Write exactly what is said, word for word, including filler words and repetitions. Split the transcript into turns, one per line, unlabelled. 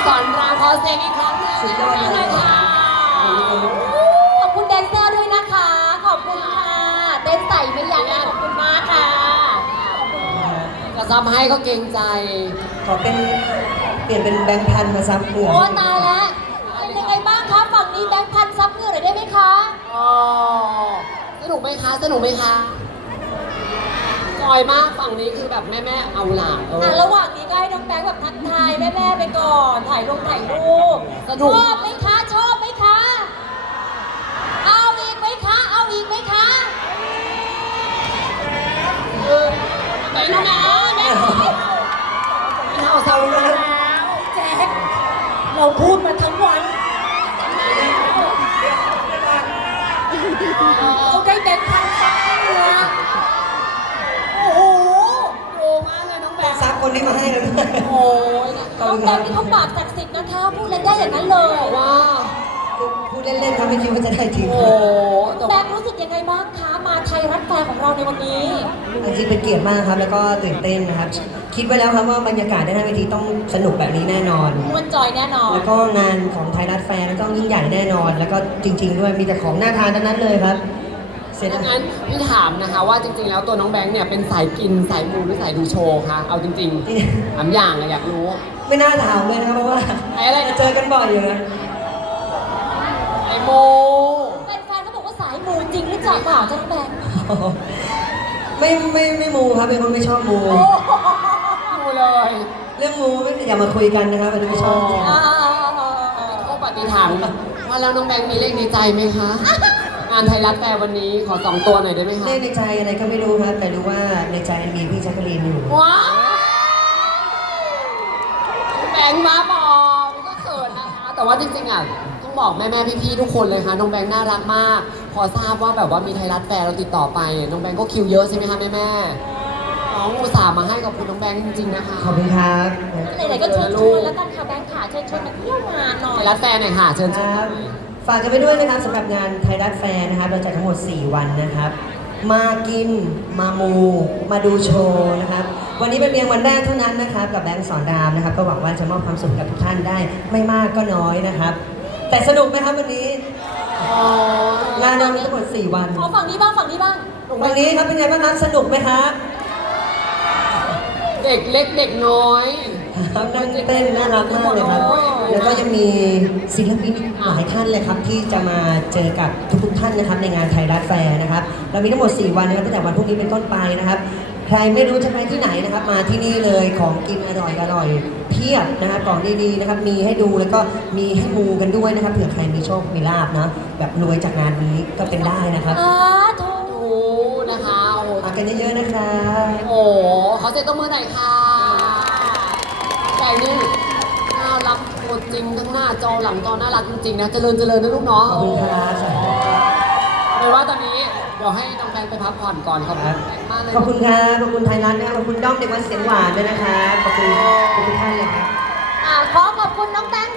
สอนรามขอเสียงอีกครั้งหนึ่ง
สุดยอดเลยค่ะ
ขอบคุณแดนเซอร์ด้วยนะคะ ขอบคุณค่ะเต้นใส่ไม่ยั้งเลยขอบคุณมากค่ะ
จะซับให้ก็เกรงใจ
ขอเป็นเปลี่ยนเป็นแบงค์พันมาซับหัว
โอ้ตายแล้วเป็นยังไงบ้างคะฝั่งนี้แบงค์พันซับเหงื่อหน่อยได้ไหมคะ
อ๋อสนุกไหมคะ สนุกไหมคะจอยมากฝั่งนี้คือแบบแม่แม่ๆเอาหลังเอ
อ่ะ
อ
ระหว่างนี้ก็ให้น้องแบงค์แบบทักทายแม่ๆไปก่อนถ่ายลงถ่ายรูป
สนุ
ช
ก
อบไหมคะชอบไหมคะ เอาอีกไหมคะ เอาอีกไหมคะ
เออไปนะแม่แม่ไม่เอาเศร้าแล้ว
แจ๊คเราพูดมาทั้งวันเขาได้แบงค์พันซับเหงื่อโอ้โห
โอ้มากเลยน้องแบงค์
ซับคนนี้มาให้เลยด้วย
โอ้ย
น้องแบงค์นี่เขาปากศักดิ์สิทธิ์นะคะพูดอะไรได้อย่างนั้นเลย
ว้าว
พูดเล่นๆครับไม่คิดว่าจะได้จริง
โอ้แต่
แบงค์รู้สึกยังไงบ้างคะมาไทยรัฐแฟร์ของเราในวันนี้
จริงๆเป็นเกียรติมากครับ แล้วก็ตื่นเต้นนะครับ คิดไว้แล้วครับว่าบรรยากาศด้านหน้าเวทีต้องสนุกแบบนี้แน่นอน
มวนจอยแน่นอน
แล้วก็งานของไทยรัฐแฟร์ต้องยิ่งใหญ่แน่นอน แล้วก็จริง ๆ ด้วยมีแต่ของน่าทานทั้งนั้นเลยครับ เสร็จ
ดังนั้นพี่ถามนะคะว่าจริงๆแล้วตัวน้องแบงค์เนี่ยเป็นสายกินสายมูหรือสายดูโชว์คะเอาจริงๆถามอย่างอะอยากรู้
ไม่น่าถามเลยนะครับเพราะว่า
ไอ้อะไรนะ
เจอกันบ่อยอยู่นะ
ไอโม
แฟนๆเขาบอกว่าสายมูจริงหรือเปล่าจ๊ะน้องแบงค์
ไม่ไม่ไม่มูครับเป็นคนไม่ชอบมู
โอ้โห
ดูเลย
เรื่องมูไม่อย่ามาคุยกันนะครับอันนี้ไม่ชอบจริง
อ่า
ก็ปฏิถามว่าแล้วน้องแบงค์มีเลขในใจไหมคะงานไทยรัฐแฟร์วันนี้ขอสองตัวหน่อยได้ไหมคะ
เลขในใจอะไรก็ไม่รู้ครับ แต่รู้ว่าในใจมีพี่แจ็คกะลีนอยู่
ว้าวแบงค์มาบอกก็เขินนะคะ แต่ว่าจริงๆอ่ะต้องบอกแม่ๆพี่ๆทุกคนเลยค่ะน้องแบงค์น่ารักมาก พอทราบว่าแบบว่ามีไทยรัฐแฟร์เราติดต่อไปน้องแบงค์ก็คิวเยอะใช่ไหมคะแม่ๆน้องอุตส่าห์มาให้กับคุณน้องแบงค์จริงๆนะคะ
ขอบคุณครับ
ไหนๆก็เชิญชวนแล้วกันค่ะแบงค์ขาเชิญชวนมาเที่ยวงานหน่อ
ไท
ย
ยรัฐแฟร์หน่อยค่ะเชิญช
ค
วน
รับฝากกันไปด้วยนะครับสำหรับงานไทยรัฐแฟร์นะครับเราจัดทั้งหมด สี่ วันนะครับ มากิน มามู มาดูโชว์นะครับ วันนี้เป็นเพียงวันแรกเท่านั้นนะครับ กับแบงค์สอนรามนะครับ ก็หวังว่าจะมอบความสุขกับทุกท่านได้ไม่มากก็น้อยนะครับ แต่สนุกไหมครับวันนี้ งานเรามีทั้งหมด สี่ วัน
ขอฝั่งนี้บ้างฝั่งนี้บ้าง
วันนี้ครับเป็นไงบ้างครับสนุกไหมครับ
เด็กเล็กเด็กน้อย
ครับนั่งเต้นน่ารักมากเลยครับ แล้วก็ยังมีศิลปินอีกหลายท่านเลยครับที่จะมาเจอกับทุกๆท่านนะครับในงานไทยรัฐแฟร์นะครับ เรามีทั้งหมด สี่ วันนะครับตั้งแต่วันพรุ่งนี้เป็นต้นไปนะครับ ใครไม่รู้จะไปที่ไหนนะครับ มาที่นี่เลยของกินอร่อยอร่อยเพียบนะครับของดีๆนะครับมีให้ดูแล้วก็มีให้มูกันด้วยนะครับเผื่อใครมีโชคมีลาบนะแบบรวยจากงานนี้ก็เป็นได้นะครับ
อ่าโถ
โอ้นะคะโอ้
มากันเยอะๆนะครับ
โอ้ขอเสียงตบมือหน่อยค่ะแต่นี่น่ารักตัวจริงทั้งหน้าจอหลังจอน่ารักจริงๆนะเจริญเจริญนะลูกเนาะ
ขอบคุณครับสวัสดีครับ
เลยว่าตอนนี้เดี๋ยวให้น้องแฟนไปพักผ่อนก่อนขอบคุณมากเลย
ขอบคุณครับขอบคุณไทยรัฐนะครับขอบคุณด้อมเด็กวัดเสียงหวานด้วยนะครับขอบคุณทุกท่านเลยครับ
อ่าขอขอบคุณน้องแบงค์